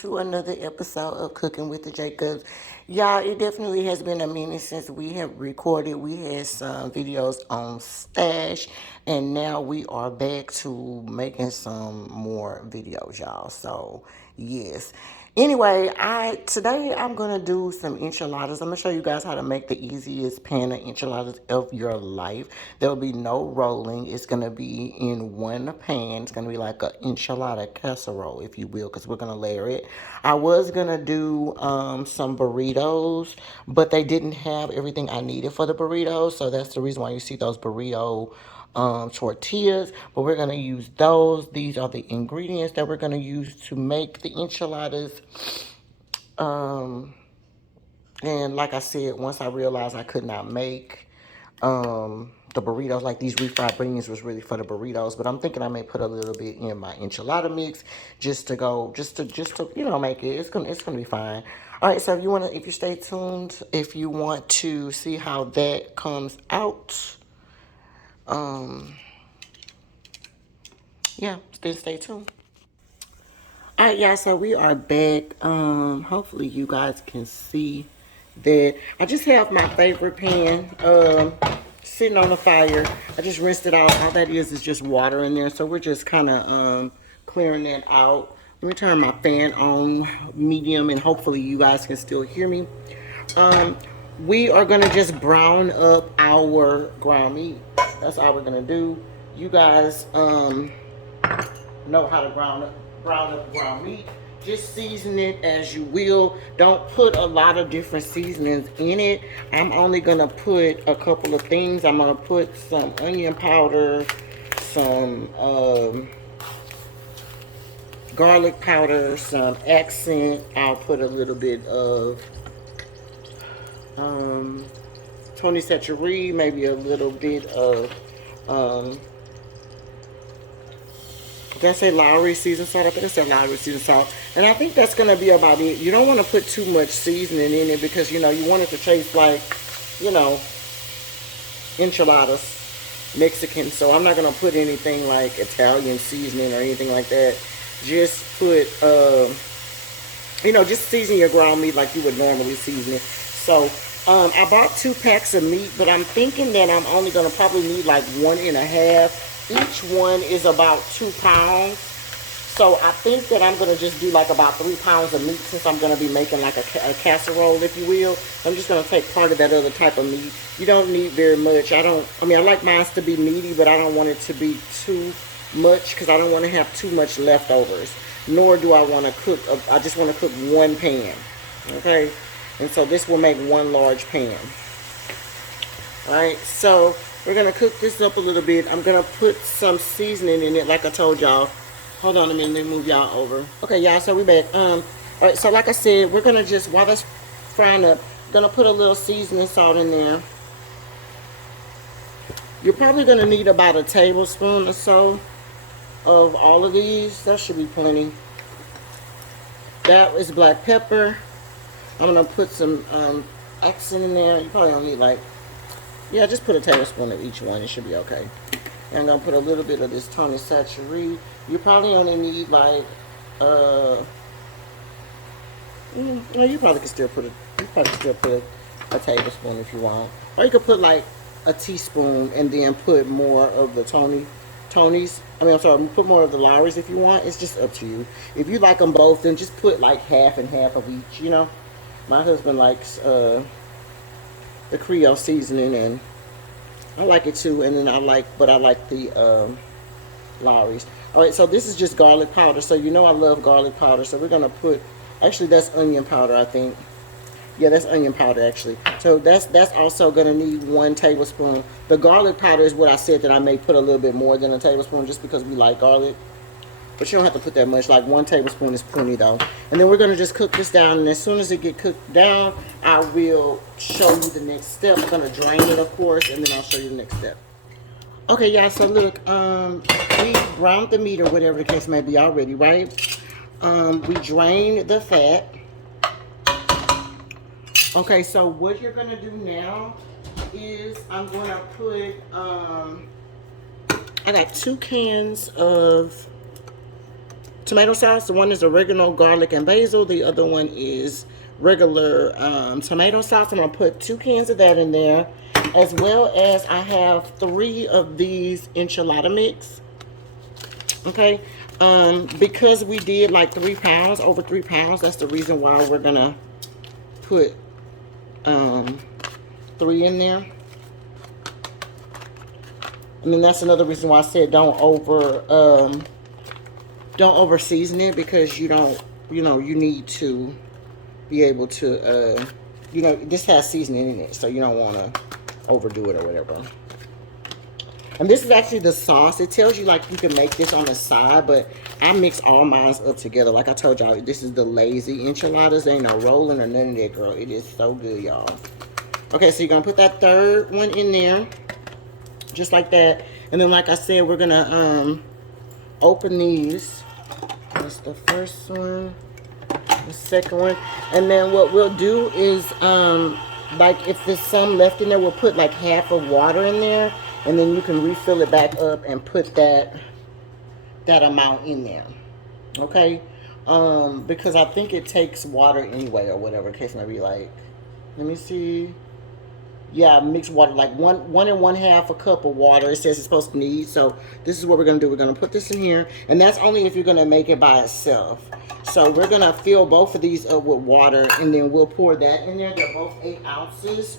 to another episode of Cooking with the Jacobs. Y'all, it definitely has been a minute since we have recorded. We had some videos on Stash, and now we are back to making some more videos, y'all. So, yes. Anyway, today I'm gonna do some enchiladas. I'm gonna show you guys how to make the easiest pan of enchiladas of your life. There will be no rolling. It's gonna be in one pan. It's gonna be like an enchilada casserole, if you will, because we're gonna layer it. I was gonna do some burritos, but they didn't have everything I needed for the burritos, so that's the reason why you see those burrito tortillas, but we're going to use those. These are the ingredients that we're going to use to make the enchiladas. Um, and like I said, once I realized I could not make the burritos, like these refried beans was really for the burritos, but I'm thinking I may put a little bit in my enchilada mix just to go, just to make it. It's gonna be fine. All right, so if you stay tuned, if you want to see how that comes out, um, yeah, stay tuned. All right, y'all, so we are back. Hopefully you guys can see that. I just have my favorite pan sitting on the fire. I just rinsed it out. All that is just water in there. So we're just kind of clearing that out. Let me turn my fan on medium, and hopefully you guys can still hear me. Um, we are gonna just brown up our ground meat. That's all we're gonna do. You guys know how to brown up ground meat. Just season it as you will. Don't put a lot of different seasonings in it. I'm only gonna put a couple of things. I'm gonna put some onion powder, some garlic powder, some accent. I'll put a little bit of Tony Chachere, maybe a little bit of did I say Lowry seasoned salt? I think I said Lowry seasoned salt. And I think that's going to be about it. You don't want to put too much seasoning in it because, you want it to taste like, you know, enchiladas, Mexican. So I'm not going to put anything like Italian seasoning or anything like that. Just put, just season your ground meat like you would normally season it. So I bought 2 packs of meat, but I'm thinking that I'm only going to probably need like 1.5. Each one is about 2 pounds. So I think that I'm going to just do like about 3 pounds of meat since I'm going to be making like a casserole, if you will. I'm just going to take part of that other type of meat. You don't need very much. I like mine to be meaty, but I don't want it to be too much because I don't want to have too much leftovers. Nor do I want to cook. I just want to cook 1 pan. Okay? And so this will make 1 large pan. Alright, so we're going to cook this up a little bit. I'm going to put some seasoning in it like I told y'all. Hold on a minute, let me move y'all over. Okay, y'all, so we're back. Alright, so like I said, we're going to just, while that's frying up, going to put a little seasoning salt in there. You're probably going to need about a tablespoon or so of all of these. That should be plenty. That is black pepper. I'm going to put some accent in there. You probably don't need like, yeah, just put a tablespoon of each one. It should be okay. And I'm going to put a little bit of this Tony Chachere. You probably only need like, you probably can still put a tablespoon if you want. Or you could put like a teaspoon and then put more of the put more of the Lowry's if you want. It's just up to you. If you like them both, then just put like half and half of each, My husband likes, the Creole seasoning, and I like it too. And then I like the Lowry's. All right, so this is just garlic powder. So I love garlic powder. So we're gonna put, actually that's onion powder, I think. Yeah, that's onion powder actually. So that's also gonna need 1 tablespoon. The garlic powder is what I said that I may put a little bit more than a tablespoon just because we like garlic. But you don't have to put that much. Like 1 tablespoon is plenty though. And then we're going to just cook this down. And as soon as it get cooked down, I will show you the next step. I'm going to drain it, of course, and then I'll show you the next step. Okay, y'all. So look, we browned the meat or whatever the case may be already, right? We drained the fat. Okay, so what you're going to do now is I'm going to put, I got 2 cans of tomato sauce. The one is oregano, garlic, and basil. The other one is regular tomato sauce. I'm going to put 2 cans of that in there, as well as I have 3 of these enchilada mix. Okay, because we did like 3 pounds, over 3 pounds, that's the reason why we're going to put 3 in there. And then that's another reason why I said don't over season it, because you don't, you know, you need to be able to, you know, this has seasoning in it, so you don't want to overdo it or whatever. And this is actually the sauce. It tells you like you can make this on the side, but I mix all mine up together. Like I told y'all, this is the lazy enchiladas. There ain't no rolling or none of that, girl. It is so good, y'all. Okay, so you're gonna put that 3rd one in there, just like that. And then, like I said, we're gonna open these. That's the first one, the second one, and then what we'll do is like if there's some left in there, we'll put like half of water in there, and then you can refill it back up and put that amount in there. Okay, because I think it takes water anyway, or whatever the case may be. Like, let me see. Yeah, mixed water, like one and 1/2 a cup of water. It says it's supposed to need. So this is what we're gonna do. We're gonna put this in here, and that's only if you're gonna make it by itself. So we're gonna fill both of these up with water, and then we'll pour that in there. They're both 8 ounces,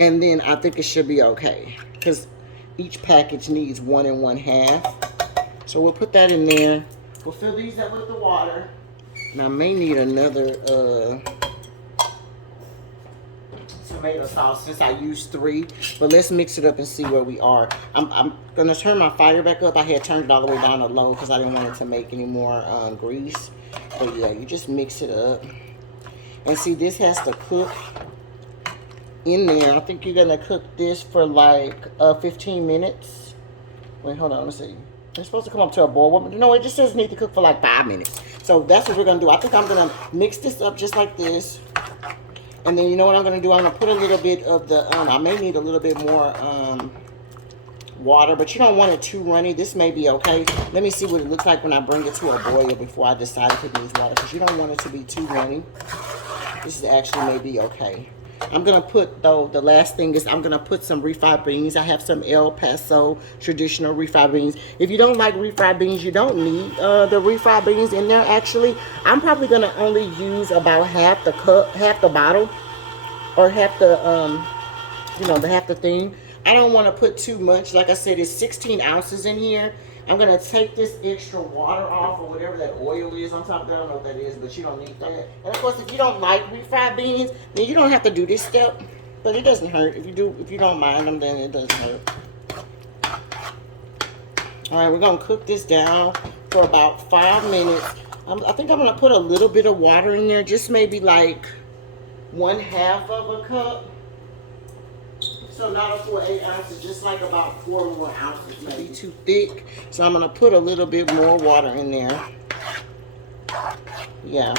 and then I think it should be okay, because each package needs 1 and 1/2. So we'll put that in there. We'll fill these up with the water, and I may need another tomato sauce since I used 3, but let's mix it up and see where we are. I'm gonna turn my fire back up. I had turned it all the way down to low because I didn't want it to make any more grease. But yeah, you just mix it up, and see, this has to cook in there. I think you're gonna cook this for like 15 minutes. Wait, hold on, let me see. It's supposed to come up to a boil. No, it just says it needs to cook for like 5 minutes. So that's what we're gonna do. I think I'm gonna mix this up just like this. And then you know what I'm going to do? I'm going to put a little bit of the, I may need a little bit more water, but you don't want it too runny. This may be okay. Let me see what it looks like when I bring it to a boil before I decide if it needs water, because you don't want it to be too runny. This is actually may be okay. I'm going to put, though, the last thing is I'm going to put some refried beans. I have some El Paso traditional refried beans. If you don't like refried beans, you don't need the refried beans in there, actually. I'm probably going to only use about half the cup, half the bottle, or half the, you know, the half the thing. I don't want to put too much. Like I said, it's 16 ounces in here. I'm going to take this extra water off, or whatever that oil is on top of that. I don't know what that is, but you don't need that. And of course, if you don't like refried beans, then you don't have to do this step. But it doesn't hurt. If you don't mind them, then it doesn't hurt. All right, we're going to cook this down for about 5 minutes. I think I'm going to put a little bit of water in there, just maybe like 1/2 of a cup. So not a full 8 ounces, just like about 4 more ounces. Maybe too thick. So I'm gonna put a little bit more water in there. Yeah.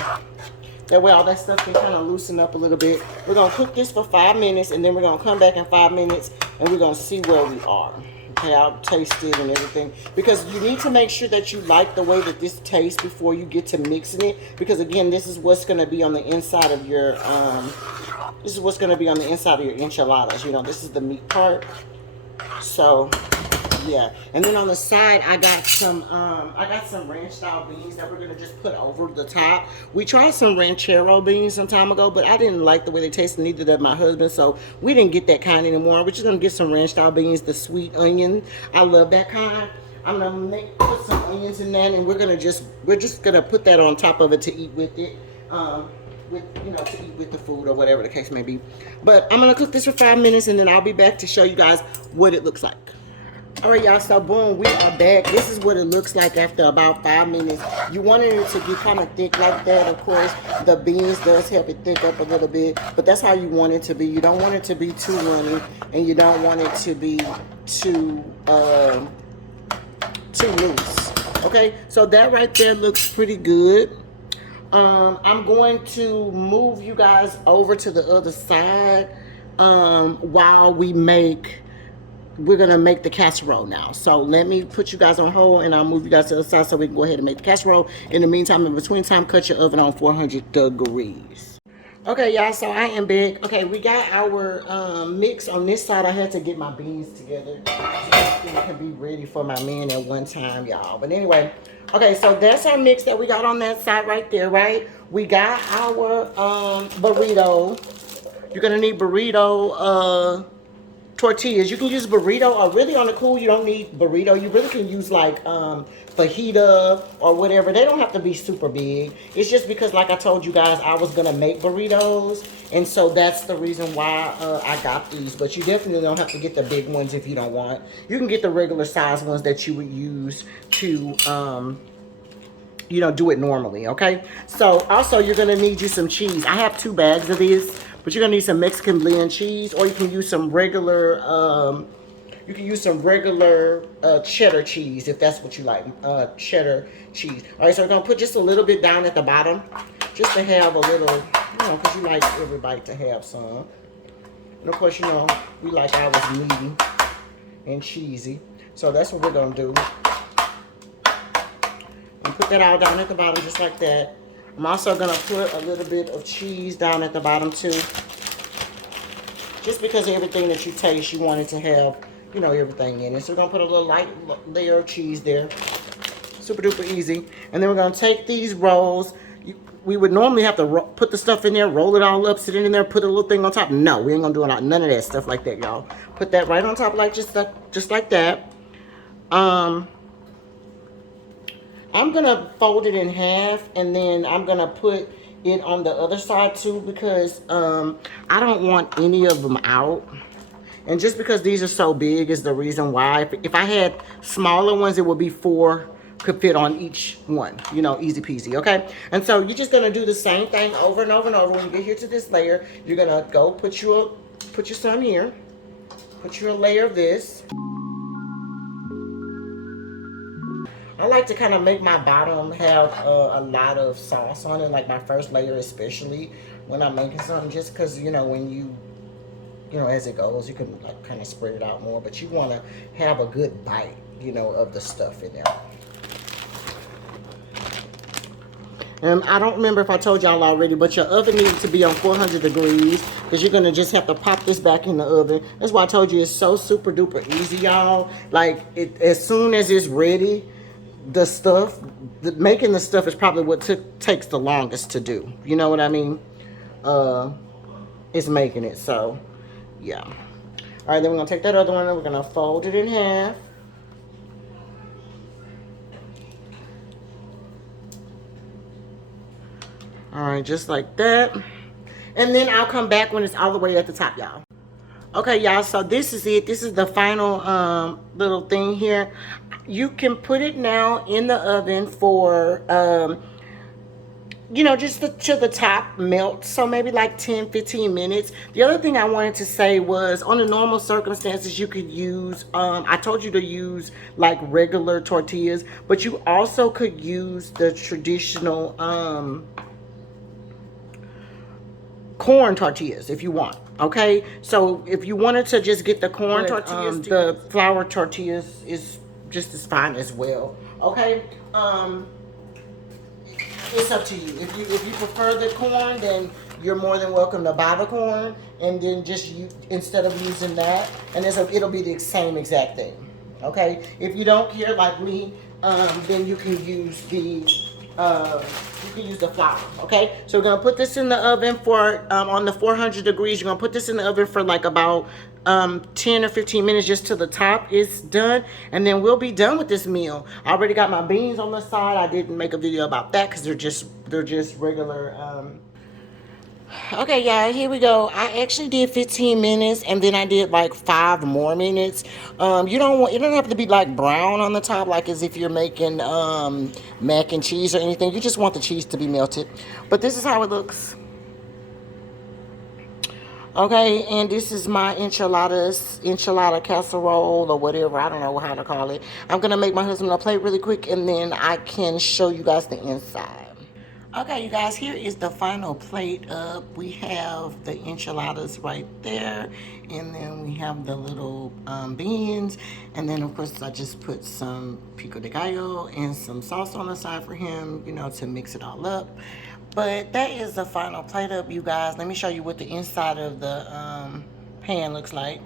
That way all that stuff can kind of loosen up a little bit. We're gonna cook this for 5 minutes, and then we're gonna come back in 5 minutes, and we're gonna see where we are. Okay, I'll taste it and everything, because you need to make sure that you like the way that this tastes before you get to mixing it, because again, this is what's going to be on the inside of your enchiladas. You know, this is the meat part. So yeah, and then on the side I got some ranch style beans that we're gonna just put over the top. We tried some ranchero beans some time ago, but I didn't like the way they tasted, neither did my husband, so we didn't get that kind anymore. We're just gonna get some ranch style beans, the sweet onion. I love that kind. I'm gonna put some onions in that, and we're just gonna put that on top of it to eat with it. To eat with the food or whatever the case may be. But I'm gonna cook this for 5 minutes, and then I'll be back to show you guys what it looks like. All right, y'all, so boom, we are back. This is what it looks like after about 5 minutes. You wanted it to be kind of thick like that. Of course, the beans does help it thick up a little bit, but that's how you want it to be. You don't want it to be too runny, and you don't want it to be too loose. Okay, so that right there looks pretty good. I'm going to move you guys over to the other side while we make we're gonna make the casserole now. So let me put you guys on hold and I'll move you guys to the side so we can go ahead and make the casserole. In the meantime, in between time, cut your oven on 400 degrees. Okay, y'all, so I am back. Okay, we got our mix on this side. I had to get my beans together so it can be ready for my men at one time, y'all. But anyway, okay, so that's our mix that we got on that side right there, right? We got our burrito. You're gonna need burrito tortillas. You can use burrito, or really on the cool, you don't need burrito. You really can use like fajita or whatever. They don't have to be super big. It's just because, like I told you guys, I was gonna make burritos, and so that's the reason why I got these. But you definitely don't have to get the big ones if you don't want. You can get the regular size ones that you would use to you know, do it normally. Okay, so also you're gonna need you some cheese. I have 2 bags of this, but you're gonna need some Mexican blend cheese, or you can use some regular cheddar cheese if that's what you like. Cheddar cheese. All right, so we're gonna put just a little bit down at the bottom, just to have a little, you know, because you like everybody to have some. And of course, you know, we like ours meaty and cheesy, so that's what we're gonna do. And put that all down at the bottom just like that. I'm also gonna put a little bit of cheese down at the bottom too. Just because everything that you taste, you want it to have, you know, everything in it. So we're gonna put a little light layer of cheese there. Super duper easy. And then we're gonna take these rolls. We would normally have to put the stuff in there, roll it all up, sit it in there, put a little thing on top. No, we ain't gonna do none of that stuff like that, y'all. Put that right on top, like just like that. I'm gonna fold it in half, and then I'm gonna put it on the other side too, because I don't want any of them out. And just because these are so big is the reason why. If I had smaller ones, it would be 4 could fit on each one, you know, easy peasy. Okay, and so you're just gonna do the same thing over and over and over. When you get here to this layer, you're gonna go put your some here, put you a layer of this. I like to kind of make my bottom have a lot of sauce on it, like my first layer, especially when I'm making something, just because, you know, when you know, as it goes, you can like kind of spread it out more, but you want to have a good bite, you know, of the stuff in there. And I don't remember if I told y'all already, but your oven needs to be on 400 degrees, because you're going to just have to pop this back in the oven. That's why I told you it's so super duper easy, y'all. Like, as soon as it's ready, making the stuff is probably what takes the longest to do. You know what I mean? It's making it, so yeah. All right, then we're gonna take that other one and we're gonna fold it in half. All right, just like that. And then I'll come back when it's all the way at the top, y'all. Okay, y'all, so this is it. This is the final little thing here. You can put it now in the oven for, you know, just till the top melts. So maybe like 10, 15 minutes. The other thing I wanted to say was, on the normal circumstances, you could use, I told you to use like regular tortillas, but you also could use the traditional corn tortillas if you want. Okay, so if you wanted to just get the corn tortillas, the flour tortillas is just as fine as well. Okay, it's up to you. If you prefer the corn, then you're more than welcome to buy the corn, and then just instead of using that, and it'll be the same exact thing. Okay, if you don't care like me, then you can use the flour. Okay, so we're gonna put this in the oven for on the 400 degrees. You're gonna put this in the oven for like about 10 or 15 minutes, just till the top is done, and then we'll be done with this meal. I already got my beans on the side. I didn't make a video about that because they're just regular. Okay, y'all, here we go. I actually did 15 minutes, and then I did like 5 more minutes. You don't have to be like brown on the top, like as if you're making mac and cheese or anything. You just want the cheese to be melted. But this is how it looks. Okay, and this is my enchilada casserole or whatever. I don't know how to call it. I'm gonna make my husband a plate really quick, and then I can show you guys the inside. Okay, you guys, here is the final plate up. We have the enchiladas right there, and then we have the little beans, and then of course I just put some pico de gallo and some sauce on the side for him, you know, to mix it all up. But that is the final plate up, you guys. Let me show you what the inside of the pan looks like.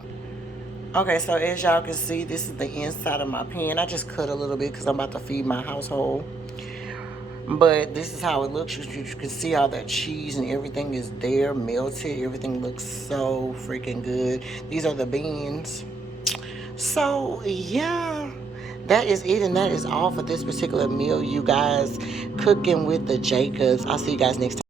Okay, so as y'all can see, this is the inside of my pan. I just cut a little bit because I'm about to feed my household. But this is how it looks. You can see all that cheese and everything is there, melted. Everything looks so freaking good. These are the beans. So, yeah, that is it. And that is all for this particular meal, you guys. Cooking with the Jacobs. I'll see you guys next time.